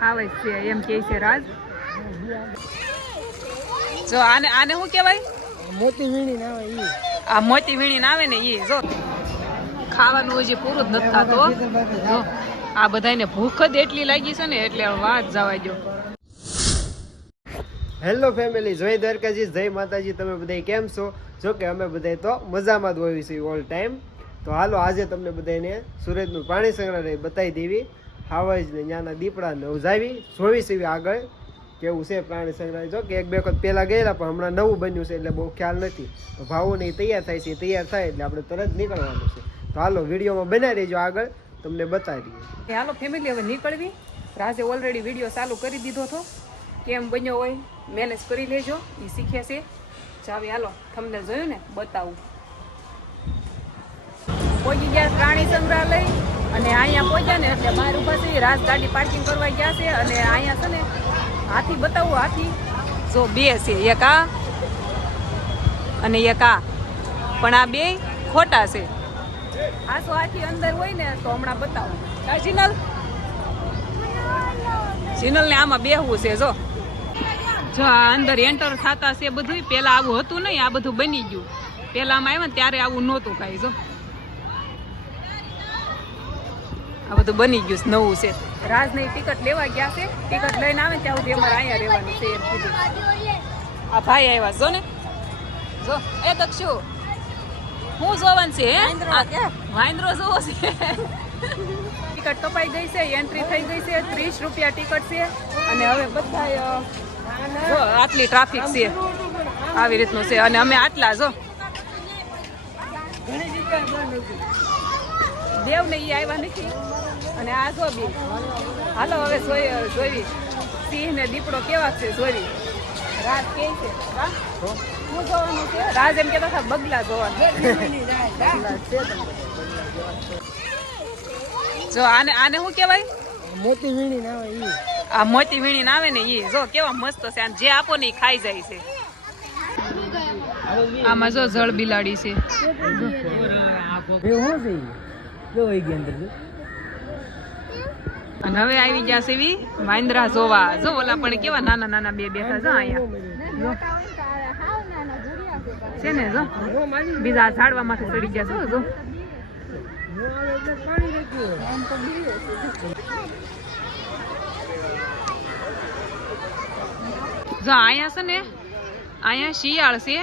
આવે છે એમ કે છે રાજ. જો આને આને શું કહેવાય? મોતી વીણી ના આવે ઈ. આ મોતી વીણીને આવે ને એ જો. ખાવાનું હજી પૂરું જ નથી થતો આ બધાને ભૂખ જ એટલી લાગી છે ને એટલે વાત જવા દો હેલો ફેમિલી જય દ્વારકાજી જય માતાજી તમે બધા કેમ છો? જો કે અમે બધા તો મજામાં જ હોઈએ છીએ ઓલ ટાઈમ તો હાલો આજે તમને બધાને સુરતનું પ્રાણી સંગ્રહાલય બતાવી દેવી. હાવજ ને ત્યાંના દીપડા ઉજાવી જોવી સીવી આગળ કેવું છે પ્રાણી સંગ્રહાલય. જો કે એક બે વખત પહેલાં ગયેલા, પણ હમણાં નવું બન્યું છે એટલે બહુ ખ્યાલ નથી. તો ભાવો ને તૈયાર થાય છે તૈયાર થાય એટલે આપણે તરત નીકળવાનું છે. તો હાલો, વિડીયોમાં બનાવી દેજો આગળ, તમને બતાવી દઈએ હાલો ફેમિલી હવે નીકળવી. રાજે ઓલરેડી વીડિયો ચાલુ કરી દીધો હતો. કેમ બન્યો હોય મેનેજ કરી લેજો એ શીખે છે. ચાવી હાલો, તમને જોયું ને, બતાવું. પહોંચી ગયા પ્રાણી સંગ્રહાલય. અને અહીંયા પહોંચ્યા ને એટલે મારું છે રાજ ગાડી પાર્કિંગ કરવા ગયા છે અને અહીંયા છે ને, હાથી બતાવું, હાથી. જો બે છે, એક આ અને એક આ. પણ આ બે ખોટા છે. આ સો હાથી અંદર હોય ને, તો હમણાં બતાવું. જીનલ જીનલ? ને આમાં બેહવું છે, જો. જો આ અંદર એન્ટર થતા છે બધું પેલા આવું હતું નહીં, આ બધું બની ગયું. પેલા આમાં આવ્યા ત્યારે આવું નહોતું કાંઈ, જો. આ બધું બની ગયું છે, નવું છે. રાજની ટિકિટ લેવા ગયા છે ટિકિટ લઈને આવે ત્યાં સુધી અમારે અહીંયા રહેવાનું છે એમ કીધું. આ ભાઈ આવ્યા જો ને. જો એ દક્ષુ હું જોવાનું છે વાંદરો જોવો છે. ટિકિટ કપાઈ ગઈ છે એન્ટ્રી થઈ ગઈ છે ત્રીસ રૂપિયા ટિકટ છે અને હવે બધા જો આટલી ટ્રાફિક છે. આવી રીતનું છે અને અમે આટલા જો. દેવ ને ઈ આવ્યા નથી. અને આ જો બી. હાલો હવે જોઈ જોઈ. સિંહ ને દીપડો કેવા છે જોઈ. રાત કે છે? હા? શું જોવાનું છે? રાજ એમ કેતા હતા બગલા જોવાનું. જો આને આને શું કહેવાય? મોતી વીણી ના આવે ઈ. આ મોતી વીણીને આવે ને એ જો કેવા મસ્ત છે આમ. જે આપો ને એ ખાઈ જાય છે. આમાં જો જળ બિલાડી છે. અને હવે આવી ગયા છે એવી વાંદરા જોવા. જો ઓલા પણ કેવા નાના નાના બે બેઠા જો અહીંયા. છે ને જો. બીજા ઝાડવામાંથી ચડી ગયા છો જો. જો અહીંયા છે ને, અહીંયા શિયાળ છે.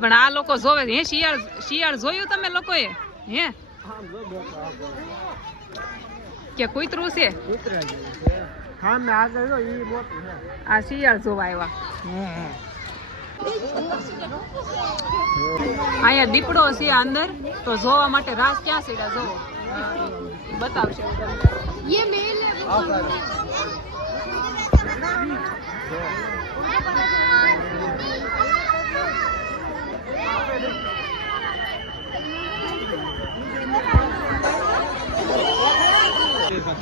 પણ આ લોકો જોવે હે, શિયાળ શિયાળ જોયું તમે લોકોએ? હે? કે કૂતરું છે? આ શિયાળ જોવા આવ્યા અહીંયા દીપડો છે અંદર તો જોવા માટે રાસ ક્યાં છે જોવો બતાવશે.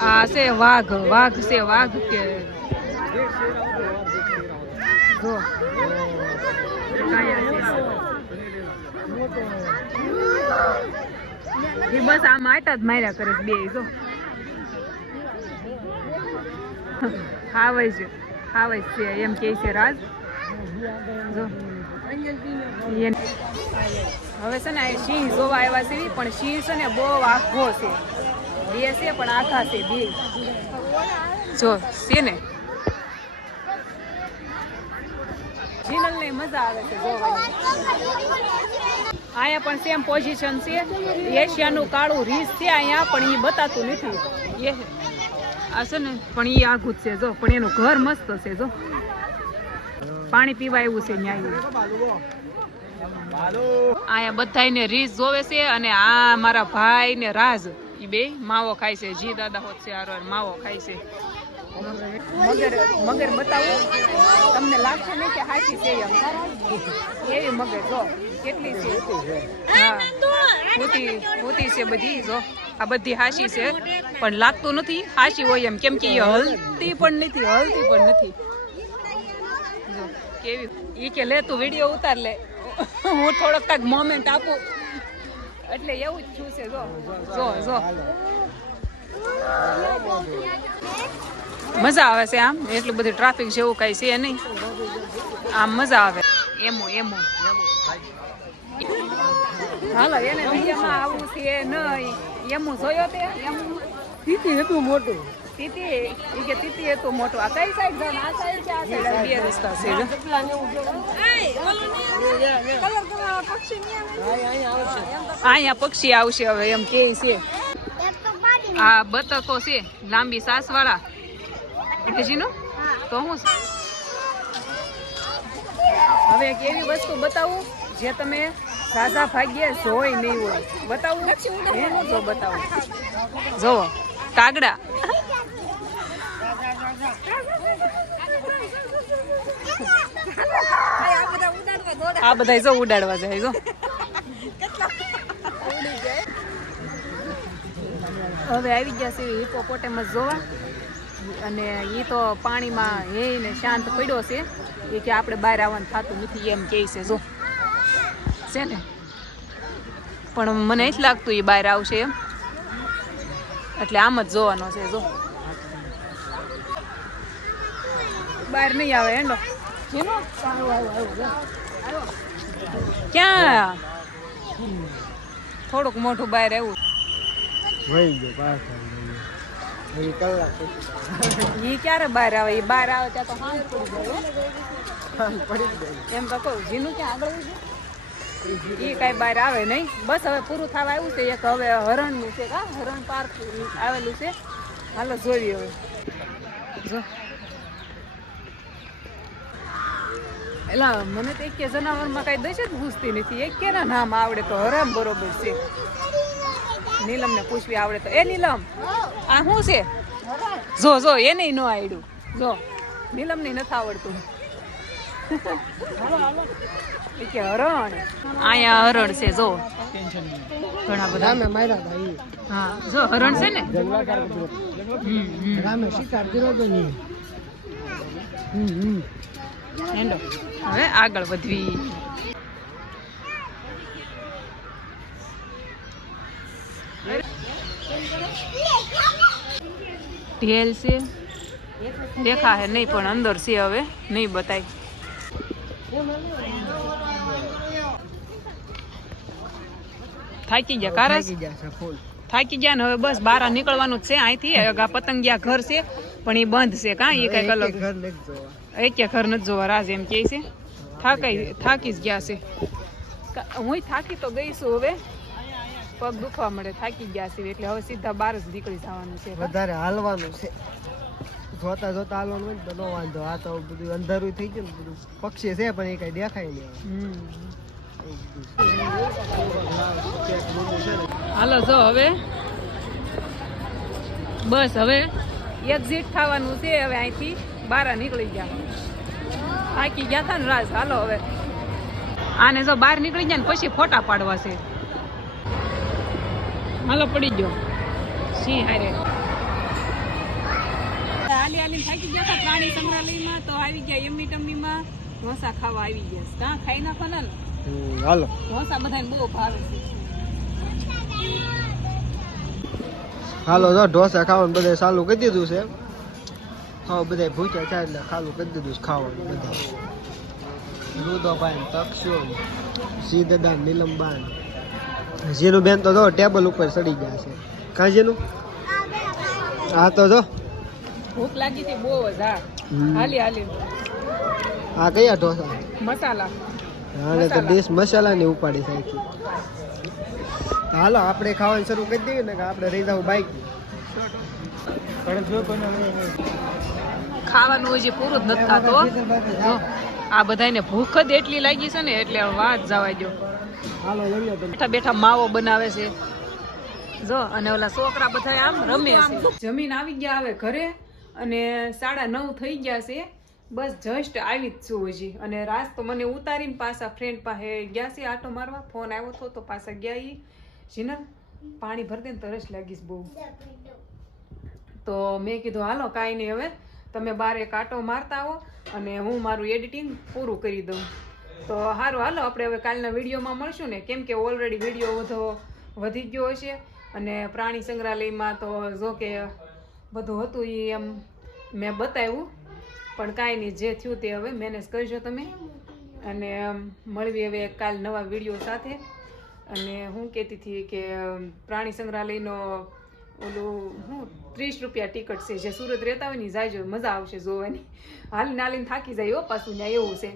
આ છે વાઘ વાઘ છે, વાઘ કે જો. એ બસ આ માટા જ માર્યા કરે બે જો. હાવે છે હાવે છે, એમ કે છે રાજ. હવે છે ને સિંહ જોવા આવ્યા છે પણ સિંહ છે ને બહુ આખો છે. બે પણ આખા છે બે. જો, છે ને? જીનલ ને મજા આવે છે અહીંયા પણ સેમ પોઝિશન છે. એશિયાનું કાળું રીસ છે અહીંયા, પણ એ બતાતું નથી. એ આ છે ને, પણ એ આઘું જ છે, જો. પણ એનું ઘર મસ્ત છે, જો. પાણી પીવા એવું છે ન્યાય. અહીંયા બધાયને રીસ જોવે છે અને આ મારા ભાઈ ને રાજ. એ બે માવો ખાય છે, જી દાદા હોત છે હારો માવો ખાય છે. મગર મગર બતાવું. તમને લાગશે ને કે હાચી છે એમ. એવી મગર? જો, કેટલી છે? હા, હોતી હોતી છે બધી, જો. આ બધી હાશી છે, પણ લાગતું નથી. હાશી હોય એમ. કેમ કે એ હલતી પણ નથી, હલતી પણ નથી. કેવી? એ કે, લે તું વીડિયો ઉતાર લે. હું થોડોક કાંઈક મોમેન્ટ આપું. એટલે એવું જ થયું છે જો. જો જો. મજા આવે છે આમ? એટલું બધું ટ્રાફિક જેવું કઈ છે નહીં. આમ મજા આવે. એમો એમો. હાલો એને બીજામાં આવું છે નહીં. એમું જોયો તે? એમું મોટું. તીતી ઈ કે તીતી હતું મોટું. આ કઈ સાઈડ જવાનું? આ સાઈડ કે આ સાઈડ બે રસ્તા છે. જો. અહીંયા પક્ષી આવશે હવે એમ કે છે. તો આ બતકો છે લાંબી સાસ વાળા નું તો હું હવે એક એવી વસ્તુ બતાવું જે તમે સાદા ભાગ્યે જોઈ નહીં હોય. બતાવું? હે? જો બતાવું. જો કાગડા. આ બધા જો ઉડાડવા જાય જો. હવે આવી ગયા છે હિપોપોટેમસ જોવા. અને એ તો પાણીમાં હે ને શાંત પડ્યો છે. એ કે આપણે બહાર આવવાનું થતું નથી એમ કહે છે જો. છે ને? પણ મને જ લાગતું એ બહાર આવશે એમ. એટલે આમ જ જોવાનો છે જો. બહાર નહીં આવે હેંડો. જેનો ક્યાં? થોડુંક મોટું બહાર આવ્યું વહી ગયો પાછા. એ ક્યારે બહાર આવે? એ બહાર આવે ત્યાં તો હાલ પડી ગઈ એમ તો કહું જીનું ક્યાં આગળ છે? એ કાંઈ બહાર આવે નહીં. બસ હવે પૂરું થવા આવ્યું છે એક હવે હરણનું છે કા હરણ પાર્ક આવેલું છે. હાલો જોઈએ હવે. જો. એલા મને તો એક જનાવરમાં કાંઈ દશ જ પૂછતી નથી. એક કેના નામ આવડે તો? હરામ બરોબર છે. નીલમને પૂછવી આવડે તો. એ નીલમ આ શું છે? જો જો એને ન આવડ્યું. જો નીલમ ને નથી આવડતું. કે હરણ. અહીંયા હરણ છે જો. ઘણા બધા. રામે માર્યા ભાઈ હા જો હરણ છે ને. રામે શિકાર કર્યો તો નહીં. હમ હમ. હેંડો. હવે આગળ વધવી. ઢેલ છે. દેખા હે નહીં પણ અંદર છે હવે. નહીં બતાય. થાકી ગયા કારસ? થાકી ગયા ને હવે બસ બહાર નીકળવાનું જ છે. અહીંથી પતંગિયા ઘર છે પણ એ બંધ છે. કાં એ કંઈક અલગ એક ઘર નથી જોવા રાજ એમ કહે છે થાકાઈ થાકી જ ગયા છે હું થાકી તો ગઈ છું હવે પગ દુખવા મળે થાકી ગયા છે એટલે હવે સીધા બહાર જ નીકળી જવાનું છે વધારે હાલવાનું છે જોતા જોતા હાલવાનું હોય તો ન વાંધો આ તો બધું અંધારું થઈ ગયું બધું પક્ષી છે પણ એ કઈ દેખાય નહીં હાલો જો હવે બસ હવે એક્ઝિટ થવાનું છે હવે અહીંથી બહાર નીકળી ગયા. થાકી ગયા હતા ને રાજ. હાલો હવે. આને જો બહાર નીકળી ગયા ને પછી ફોટા પાડવા છે. હાલો પડી ગયો. સિંહ હારે. હાલી હાલી થાકી ગયા હતા પ્રાણી સંગ્રહાલયમાં તો આવી ગયા એમની ટમ્મીમાં ઢોસા ખાવા આવી ગયા કાં ખાઈ નાખો ને? હાલો. ઢોસા બધાને બહુ ભાવે છે. હાલો જો ઢોસા ખાવાનું બધે ચાલુ કરી દીધું છે. હા બધા ભૂચા ચા એટલે ખાલું કરી દીધું ખાવાનું બધે રુદોભાઈ તક્ષો સીધા નીલમબાન જીનું બેન તો જો ટેબલ ઉપર ચડી ગયા છે. કાં જીનું હા તો જો. ભૂખ લાગી હતી બહુ જ હા. હાલી હાલી. આ કયા ઢોસા? મસાલા. હાલે તો દેશ મસાલાની ઉપાડી છે હાલો આપણે ખાવાનું શરૂ કરી દઈએ ને કે આપણે રહી જાવ બાઈક. ખાવાનું હજી પૂરું જ નથી થતો જો, આ બધાને ભૂખ જ એટલી લાગી છે ને, એટલે વાત જવા દો બેઠા બેઠા માવો બનાવે છે. જો, અને ઓલા છોકરા બધા આમ રમે છે. જમીન આવી ગયા હવે ઘરે, અને સાડા નવ થઈ ગયા છે. બસ જસ્ટ આવી જ છું હજી. અને રાસ તો મને ઉતારીને પાછા ફ્રેન્ડ પાસે ગયા છે, આટો મારવા. ફોન આવ્યો હતો તો પાછા ગયા ઈ. જીનલ પાણી ભરતે તરસ લાગીશ બહુ. તો મેં કીધું, હાલો, કાંઈ નહીં હવે. તમે બારે કાંટો મારતા આવો અને હું મારું એડિટિંગ પૂરું કરી દઉં. તો સારું હાલો, આપણે હવે કાલના વિડીયોમાં મળશું ને. કેમ કે ઓલરેડી વીડિયો બધો વધી ગયો હશે અને પ્રાણી સંગ્રહાલયમાં તો જો કે બધું હતું એ એમ મેં બતાવ્યું, પણ કાંઈ નહીં, જે થયું તે હવે મેનેજ કરજો તમે. અને મળવી હવે કાલ નવા વીડિયો સાથે. અને હું કહેતી હતી કે પ્રાણી સંગ્રહાલયનો ઓલું હું ત્રીસ રૂપિયા ટિકિટ છે, જે સુરત રહેતા હોય ને જાય મજા આવશે જોવાની. હાલ નાલીને થાકી જાય હો પાછું ત્યાં એવું છે.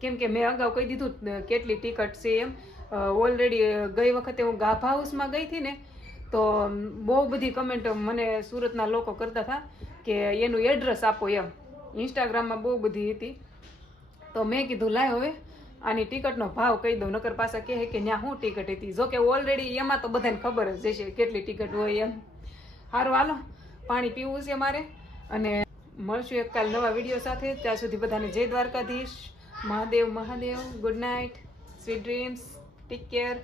કેમ કે મેં અગાઉ કહી દીધું કેટલી ટિકિટ છે એમ. ઓલરેડી ગઈ વખતે હું ગાભા હાઉસમાં ગઈ હતી ને, તો બહુ બધી કમેન્ટ મને સુરતના લોકો કરતા હતા કે એનું એડ્રેસ આપો એમ. ઇન્સ્ટાગ્રામમાં બહુ બધી હતી. તો મેં કીધું લાય હવે આની ટિકિટનો ભાવ કહી દઉં, નકર પાછા કહે કે ત્યાં શું ટિકિટ હતી? જો કે ઓલરેડી એમાં તો બધાને ખબર જ હશે કેટલી ટિકિટ હોય એમ. સારું હાલો. પાણી પીવું છે મારે. અને મળશું એક કાલ નવા વીડિયો સાથે. ત્યાં સુધી બધાને જય Dwarkadhish. Mahadev Mahadev. Good night sweet dreams take care